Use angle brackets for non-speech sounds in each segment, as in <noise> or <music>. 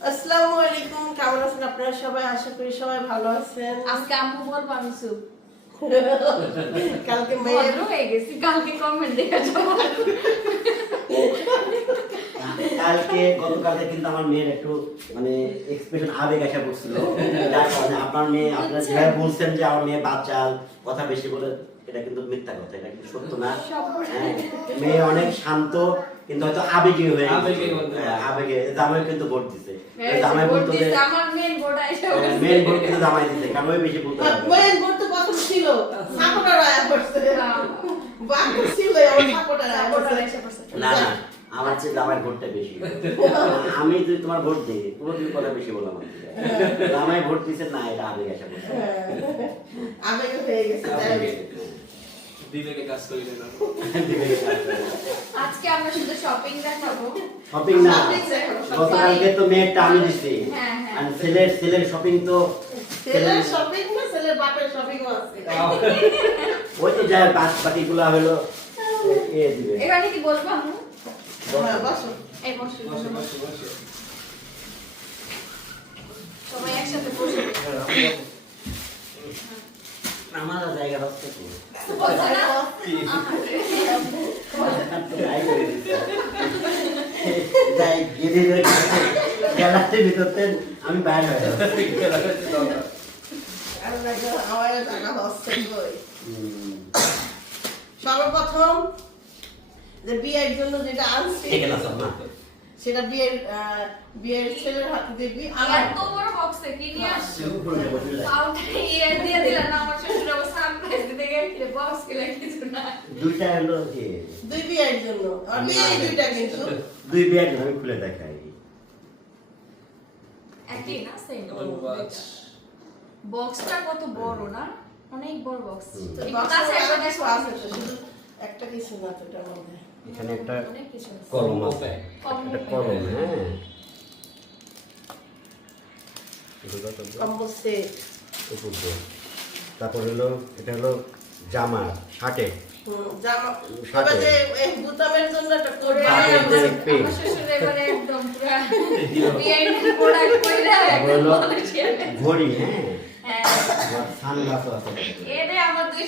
আসসালামু আলাইকুম কেমন আছেন আপনারা সবাই? আশা করি সবাই ভালো আছেন। আজকে আম্মু বলব আমি সুপ কালকে মেয়ের হয়ে গেছি কালকে কমেন্ট দেখে যাব। কালকে গতকালকে কিন্তু আমার মেয়ের একটু মানে এক্সপ্রেশন আবেগ পড়ছিল। যার কারণে আপনার মেয়ে আপনারা যেভাবে বলছেন যে আমার মেয়ে বাচ্চাল কথা বেশি বলে এটা কিন্তু মিথ্যা কথা এটা কিন্তু সত্য না। হ্যাঁ, মেয়ে অনেক শান্ত কিন্তু হয়তো আবেগী হয়ে আবেগে বলতে হ্যাঁ, জামাই কিন্তু ভোট দিছে। জামাই বলতো যে আমার মেন ভোট আইসা গেছে। মেন ভোট কিন্তু জামাই দিছে কারণ ওই বেশি বলতে পারবে না। মেয়ের করতে ছিল সাপোর্টার আয়া করছে হ্যাঁ। বাকি ছিল আমার সাপোর্টার আয়া করছে না না আমার চেয়ে জামাইয়ের ভোটটা বেশি। আমি যদি তোমার ভোট দিই পুরো তুমি কথা বেশি বললাম জামাই ভোট দিছে না এটা আবেগ আসা পড়ছে। হ্যাঁ, আবেগে হয়ে গেছে। বিবেকে কাজ করি না আজকে আমরা শুধু শপিং দেখাবো। শপিং না। গতকালকে তো মেয়েরটা আমি দিছি। হ্যাঁ, হ্যাঁ। আর ছেলের ছেলের শপিং তো ছেলের শপিং না ছেলের বাপের শপিং আছে। ওই তো যায় বাস বাকিগুলো হলো এ- দিবে। এবারে কি বলব আম্মু? হ্যাঁ, বসো। এই বসে বসে বসে। সবাই একসাথে বসে। আমার জায়গা হচ্ছে কি? গ্যালারির ভিতরতে আমি বাইরে হয়ে। সর্বপ্রথম যে বিয়ের জন্য যেটা আনছি সেটা বিয়ের বিয়ের ছেলের হাতে দিবি আমার এত বড় বক্সে কি নিয়ে আসছো? ইয়ে দিয়ে দিলেন না আমার শ্বশুর আবার সারপ্রাইজ দিতে গেলে বক্স কিনে কিছু না। দুইটা হলো কি? দুই বিয়ের জন্য আর বিয়ে দুইটা কিন্তু। দুই বিয়ের জন্য আমি খুলে দেখাই। একই না সেম বক্সটা কত বড় না? অনেক বড় বক্স তো বাক্সে আছে তো, একটা কিছু না তো এটার মধ্যে। এখানে একটা। কলম আছে। একটা কলম হ্যাঁ। তারপর হলো এটা হলো জামা শার্টে। ঘড়ি হ্যাঁ। হ্যাঁ। আছে। আমার দুই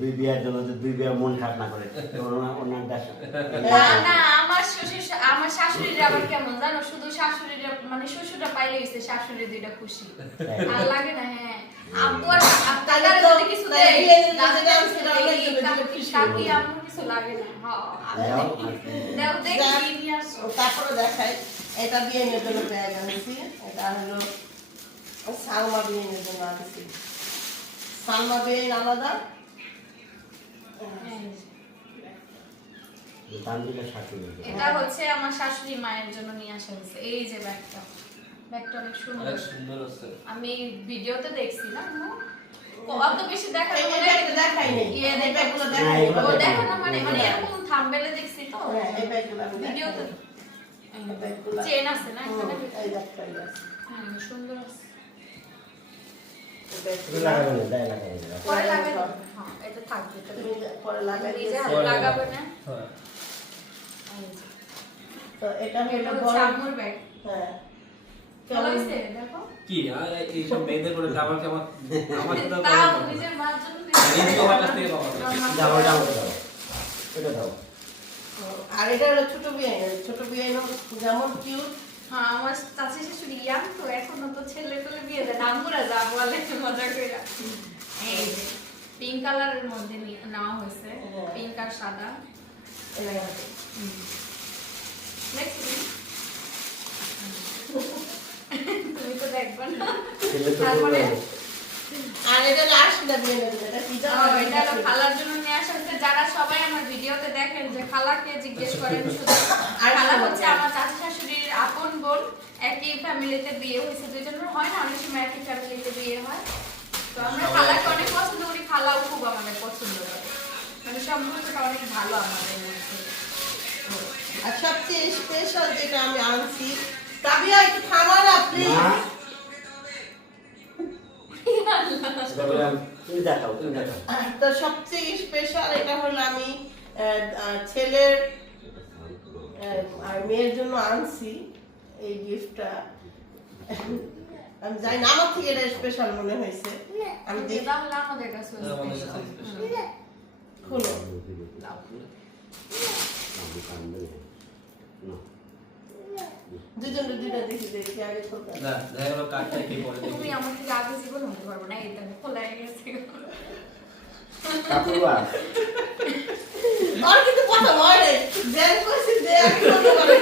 দুই বিয়ার জন্য দুই বিয়ার মন খারাপ না করে। ওনার ওনার না, না, আমার শ্বশুর আমার শাশুড়ির আবার কেমন জানো? শুধু শাশুড়ির মানে শ্বশুরটা পাইলে হইছে শাশুড়ির দুইটা খুশি। আর লাগে না হ্যাঁ। আব্বু আর তাহলে যদি দেয় কিছু লাগে না। তারপরে দেখাই এটা বিয়ের জন্য ব্যাগ আনছি এটা হলো সালমা বিয়ের জন্য আনছি সালমা বিয়ে আলাদা এটা হচ্ছে আমার শাশুড়ি মায়ের জন্য নিয়ে আসা হয়েছে। এই যে ব্যাগটা। ব্যাগটা অনেক সুন্দর। সুন্দর আছে আমি ভিডিওতে দেখছি না? আম্মু? অত বেশি দেখাই নেই। ইয়ে দেখাই দেখাই দেখো না মানে মানে এরকম থাম্বেলে দেখছি তো। এই ব্যাগগুলো। এই চেন আছে না? এই সুন্দর আছে। এই। পরে লাগাবে। হ্যাঁ এটা থাকবে পরে লাগাবে না? হ্যাঁ। তো এটা এটা হলো বড় আম্মুর ব্যাগ। হ্যাঁ। দেখো। কি? আর এইসব মেয়েদের করে আমার কেমন আমার তো নিজের মার জন্য নিজে আমার কাছ থেকে পাবো। দাও, দাও। এটা দাও। আর এটা হলো ছোট বিয়ে ছোট বিয়ে যেমন কিউট হ্যাঁ আমার চাচি শাশুড়ি ইয়াং তো এখনও তো ছেলে পেলে বিয়ে দেয় না। আম্মুরা যা বলে মজা করে এই পিঙ্ক কালারের মধ্যে নেওয়া হয়েছে। হ্যাঁ। পিঙ্ক আর সাদা। <laughs> তুমি। তো দেখবে না। তারপরে আর এটা এটা কি জানো? এটা হলো খালার জন্য নিয়ে আসা হয়েছে যারা সবাই আমার ভিডিওতে দেখেন যে খালাকে জিজ্ঞেস করেন শুধু আর খালা হচ্ছে আমার চাচি শাশুড়ির আপন বোন। একই ফ্যামিলিতে বিয়ে হয়েছে দুজনের। হয় না অনেক সময় একই ফ্যামিলিতে বিয়ে হয়। তো আমরা খালাকে অনেক পছন্দ করি। খালাও খুব আমাদের পছন্দ করে। মানে সম্পর্কটা অনেক ভালো আমাদের মধ্যে। আর সবচেয়ে স্পেশাল যেটা আমি আনছি তাবিয়া একটু থামা না প্লিজ তুমি দেখাও তুমি দেখাও। তো সবচেয়ে স্পেশাল এটা হলো আমি ছেলের আর মেয়ের জন্য আনছি এই গিফটটা আমি জানি না আমার থেকে এটা স্পেশাল মনে হয়েছে। আমি দেখি। তাহলে আমাদের কাছে special। খুলো। দুজন দুইটা দেখি দেখি আগে খোলতে না দেখা গেল কার্ডটা কি পরে তুমি আমার থেকে আগে জীবন হতে পারব না এই দেখো খোলা গেছে। কাপড় আর কিন্তু কথা হয় রে জেন কইছি যে আমি খোলতে পারি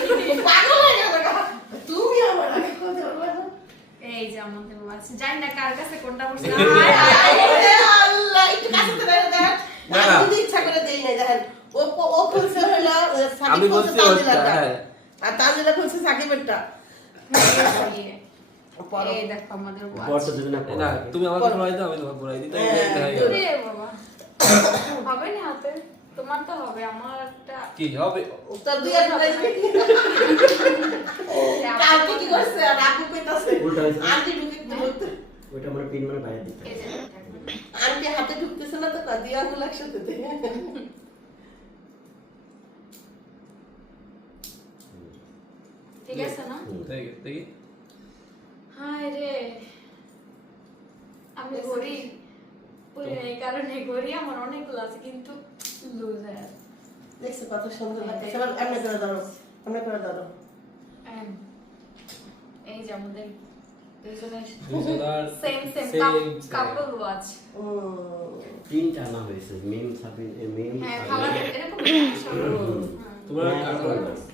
পাগল হয়ে গেল তুমি আমার আগে খোলতে পারবে এই যে আমাদের আছে জানি না কার কাছে কোনটা বসে <laughs> আল্লাহ একটু কাছে তো না। ইচ্ছা করে দেই না দেখেন ও ও খুলছে হলো সাকিব আমি বলছি ওটা। আর তানজিলা খুলছে সাকিবেরটা তুমি আমাকে দাও আমি তোমাকে দিই হ্যাঁ, হবে। না হাতে? তোমার তো হবে আমার একটা কি হবে? উত্তর দিয়ে ঢুকাই কালকে কি করছে? আর আপু কইতাছে আন্টি ঢুকে ঢুকতে ওইটা আমার পিন মানে বাইরে দিতে আন্টি হাতে ঢুকতেছে না তো কাদিয়া একসাথে। ঠিক আছে না দেখি দেখি হায় রে আমি গরিব ওই এই কারণে গড়ি আমার অনেকগুলো আছে কিন্তু লুজ দেখছ কত সুন্দর লাগছে এবার এমনি করে ধরো এমনি করে ধরো এই যে আমাদের সেম সেম কাপল ওয়াচ তিনটা আনা হয়েছে মিম সাবিন এ হ্যাঁ খালা এরকম তোমার হ্যাঁ,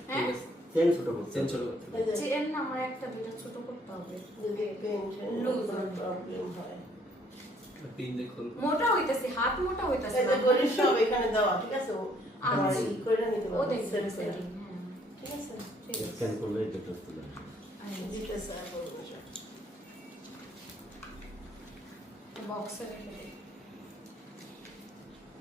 হ্যাঁ। চেন ছোট করছে চেন ছোট করতে চেন আমার একটা দুইটা ছোট করতে হবে। Loose প্রবলেম হয়। পিন দিয়ে খুলবো মোটা হইতাছে হাত মোটা হইতাছে এই যে সব এখানে দেওয়া ঠিক আছে? ও আচ্ছা। ই করে নিতে ও পারবে সেট করে। হ্যাঁ। ঠিক আছে? ঠিক করলে এটা চলে আসবে। দিতেছে আর বলব বক্সে রেখে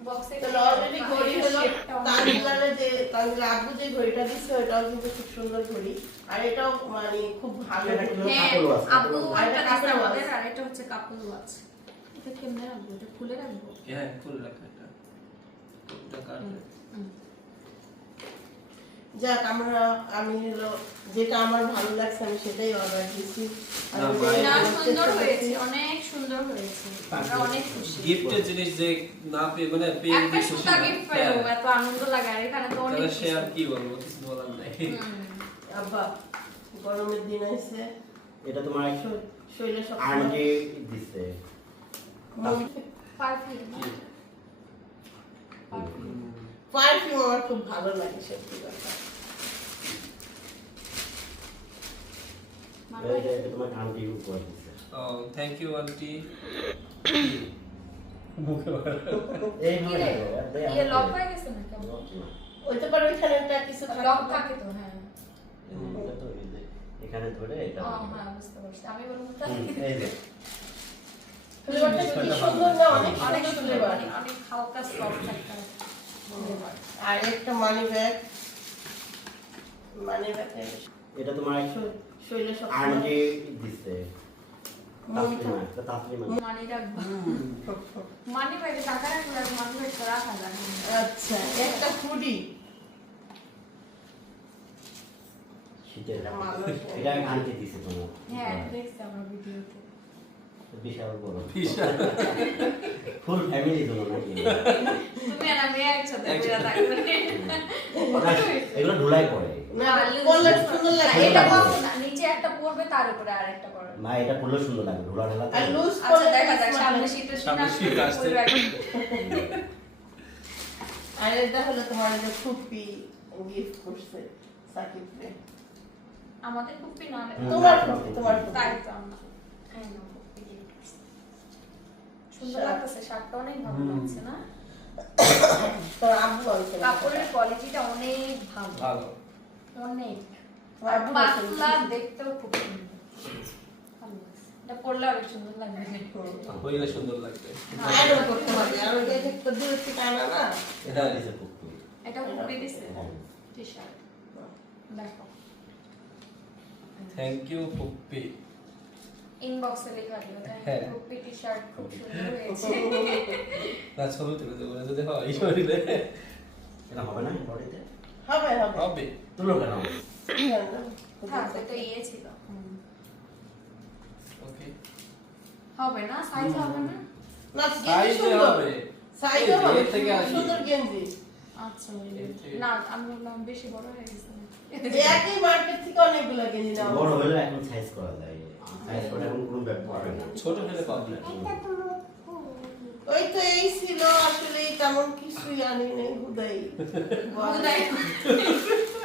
তাহলে অলরেডি ঘড়ি হলো তানজিলালে যে তানজিলা আব্বু যে ঘড়িটা দিচ্ছে ওটাও কিন্তু খুব সুন্দর ঘড়ি আর এটাও মানে খুব ভালো। কি? হ্যাঁ আর এটা কাপড় ওয়াচ ওয়াচ। আর এটা হচ্ছে কাপড় ওয়াচ এটা কেমনে রাখব এটা খুলে রাখব হ্যাঁ খুলে রাখা এটা। যাক আমরা আমি হলো যেটা আমার ভালো লাগছে আমি সেটাই অর্ডার না, সুন্দর হয়েছে অনেক সুন্দর হয়েছে। আমরা অনেক খুশি। গিফটের জিনিস যে না পেয়ে মানে পেয়ে একটা সুতা গিফট হ্যাঁ। এত আনন্দ লাগে আর এখানে তো অনেক সে আর কি বলব কিছু বলার নাই। আব্বা গরমের দিন আছে এটা তোমার একশো শরীরে সব আন্টি দিছে? পারফিউম। পারফিউম। পারফিউম আমার খুব ভালো লাগে সত্যি কথা। থ্যাংক ইউ আন্টি মুখে এই কি ভাবে রে ইয়ে লক হয়ে গেছে না ওইতে পারে ওইখানে একটা কিছু লক থাকে। তো হ্যাঁ। এখানে ধরে এটা হ্যাঁ বুঝতে পারছি। আমি বলব এই যে। ফ্লেভারটা কি সুন্দর না অনেক অনেক সুন্দর অনেক হালকা সফট একটা। আর একটা মানি ব্যাগ মানি ব্যাগে এটা তোমার একশো শরীরে সব আন্টি দিছে। আচ্ছা একটা ফুডি এটা আন্টি দিছে তোমার। হ্যাঁ দেখছি আমার ভিডিওতে। বিশাল বড়। বিশাল। ফুল ফ্যামিলি তোমার নাকি? তুমি আর আমি একসাথে ঘুরে থাকবে। এগুলো ধুলাই পড়ে। না বললে সুন্দর লাগে। এটা না নিচে একটা পড়বে তার উপরে আর পড়বে। মা এটা পড়লে সুন্দর লাগে ধুলা ঢালা আর লুজ আচ্ছা দেখা যাক সামনে শীতের সামনে শীত আসছে। আর এটা হলো তোমার যে ফুপি গিফট করছে সাকিবকে। আমাদের কুপি না তোমার ফুপি তোমার তাই তো আমরা হ্যাঁ না কুপি gift করছে। সুন্দর লাগতেছে শার্টটা অনেক ভালো লাগছে না? <coughs> তোর আব্বু বলছে কাপড়ের কোয়ালিটিটা অনেক ভালো। ভালো। অনেক। পাতলা দেখতেও খুব সুন্দর। এটা পরলে অনেক সুন্দর লাগবে। হইলে সুন্দর লাগবে। আয়রন করতে হবে আর ওই যে একটা দূর থেকে আনা না? এটা দিছে পুকু এটা কুপি দিছে? হ্যাঁ। টি শার্ট দেখো। থ্যাংক ইউ পুপ্পি ইনবক্সে লেখা দিও হ্যাঁ। টুপি টি শার্ট খুব সুন্দর হয়েছে। না ছবি তুলে দেবো না যদি হয় শরীরে এটা হবে না বডিতে? হবে হবে। হবে। তুলো কেন <coughs> হ্যাঁ তো তো ইয়ে ছিল। ওকে হবে না? সাইজ হবে না? না গেঞ্জি হবে। সাইজ হবে এর থেকে আর কি? সুন্দর গেঞ্জি। আচ্ছা না আমি বললাম বেশি বড় হয়ে গেছে। একই মার্কেট থেকে অনেকগুলো গেঞ্জি নেওয়া বড় হলে এখন সাইজ করা যায়। ছোট হলে পাবে ওই তো এই ছিল আসলে তেমন কিছুই আনি নেই হুদাই। হুদাই।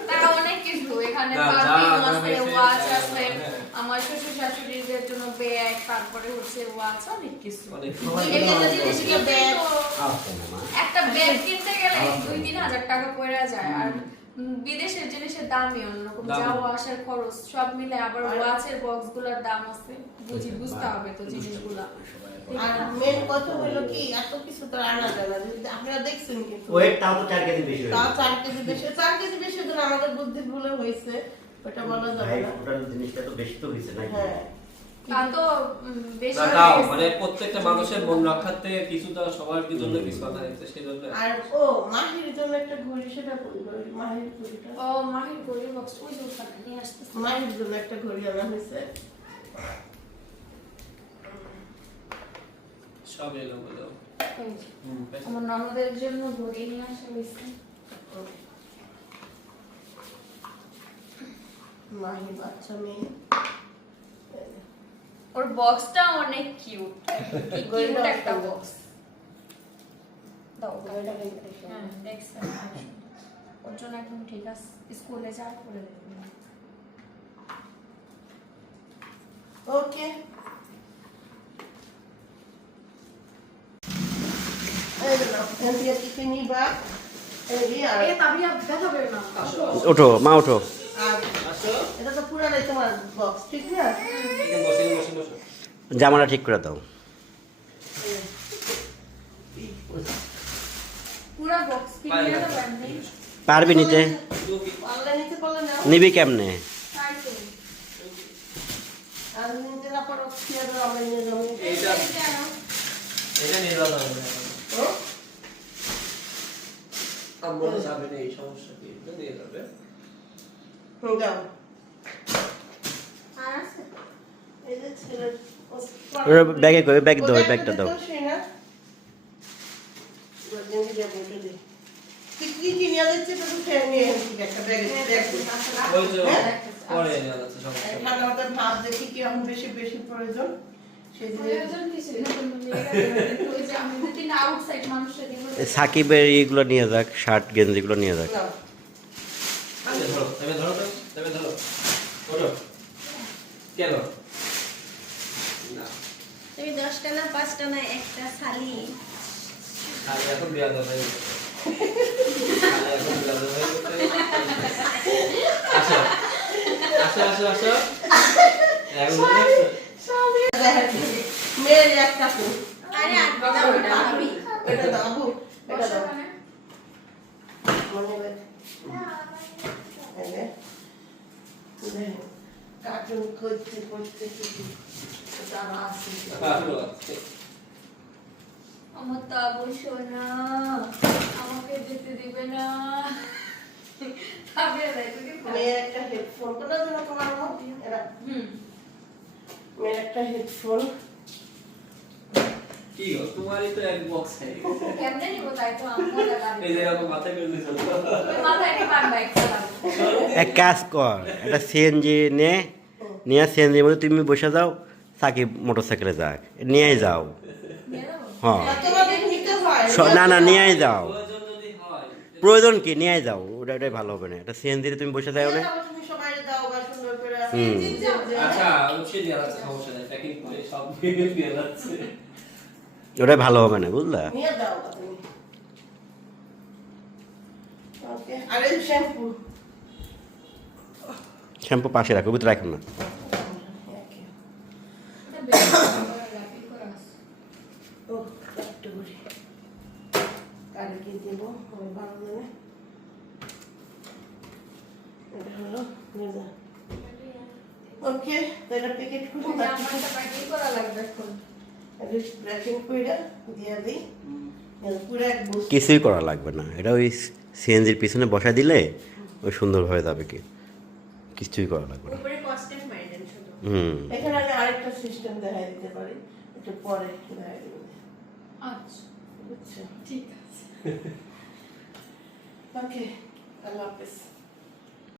তারা অনেক কিছু এখানে পারফিউম আছে ওয়াচ আছে। হ্যাঁ। আমার শ্বশুর শাশুড়িদের জন্য ব্যাগ তারপরে হচ্ছে ওয়াচ অনেক কিছু। মা একটা ব্যাগ কিনতে গেলে দুই তিন হাজার টাকা পড়ে যায় আর বিদেশের জিনিসের দামই অন্যরকম। যাওয়া আসার খরচ সব মিলে আবার ওয়াচের বক্সগুলোর দাম আছে বুঝি বুঝতে হবে তো জিনিসগুলা আর মেন কথা হলো কি এত কিছু তো আনা যায় না যদি আপনারা দেখছেন কিন্তু তো চার কেজি বেশি হয়ে তাও গেছে। চার কেজি বেশি চার কেজি বেশি হলে আমাদের বুদ্ধি ভুলে হয়েছে ওটা বলা যাবে না জিনিসটা তো বেশি তো হয়েছে হ্যাঁ তা তো না হয়ে। মানে প্রত্যেকটা মানুষের মন রক্ষার্থে কিছুটা সবার জন্য কিছু আনা হয়েছে সেই জন্য আর ও মাহির জন্য একটা ঘড়ি সেটা মাহির ঘড়িটা। ও মাহির গরিব বক্স ওই যে নিয়ে আসতেছে। মাহির জন্য একটা ঘড়ি আনা হয়েছে। সব এলো বলো এই যে, হুম, বেশ। আমার ননদের জন্য ঘড়ি নিয়ে আসা হয়েছে। মাহি বাচ্চা মেয়ে। ওর বক্সটা অনেক কিউট <laughs> কিউট একটা বক্স দাও হ্যাঁ ওর জন্য একদম ঠিক আছে। স্কুলে যায় করে ওকে যে ওঠো মা ওঠো এটা তো পুরাটাই তোমার বক্স ঠিক না? জামাটা ঠিক করে দাও। পারবি নিতে। কি নিবি কেমনে? তাই তো আর নিতে ব্যাগে কই ব্যাগ দাও ব্যাগটা দাও। সাকিবের এইগুলো নিয়ে যাক শার্ট গেঞ্জিগুলো নিয়ে যাক। কেন? দশটা না পাঁচটা না একটা শালি খালি এখন বিয়া দাও হয়ে আসো। আসো আসো আসো। মেয়ের একটা আরে আটবে না ওটা ভাবি। এটা দাও এটা দাও। মনে এই যে। দেখো, কার্টুন করতে করতে। আমার আমাকে যেতে দিবে না মেয়ের একটা হেডফোন কোনটা যেন তোমার মধ্যে এরা মেয়ের একটা হেডফোন কি গো তোমারই তো এক বক্স হয়ে গেছে কেমনে নিব তাই তো আমার লাগা এই যে এরকম মাথায় করে দিছো তুমি মাথায় নিবা বাইক চালাবো এক কাজ কর একটা সিএনজি নে নিয়ে সিএনজির মধ্যে তুমি বসে যাও সাকিব মোটর সাইকেলে যাক। নিয়ে যাও। হ্যাঁ। হয় না না নিয়ে যাও। প্রয়োজন যদি হয় প্রয়োজন কি? নিয়ে যাও। ওটা ওটাই ভালো হবে না। এটা সিএনজিতে তুমি বসে যাও না। হুম। আচ্ছা ওটাই ভালো হবে না বুঝলা? নিয়ে দাও বা তুমি ওকে। আর এই শ্যাম্পু শ্যাম্পু পাশে রাখো ভিতরে রাখো না এটা বেশি করে রাখি করে আস ও একটু করে কারে কি দেব আমি ভালো জানে এটা হলো ওকে তো এটা প্যাকেট করে জামাটা করা লাগবে এখন। দিয়ে দিই। পুরো এক বস্তু। কিছুই করা লাগবে না। এটা ওই সিএনজির পিছনে বসায় দিলে ওই সুন্দরভাবে যাবে কি? কিছুই করা লাগবে না। হুম। এখানে আমি আরেকটা সিস্টেম দেখাই দিতে পারি একটু পরে দেখাই দেবো। আচ্ছা। ঠিক আছে। ওকে আল্লাহ হাফেজ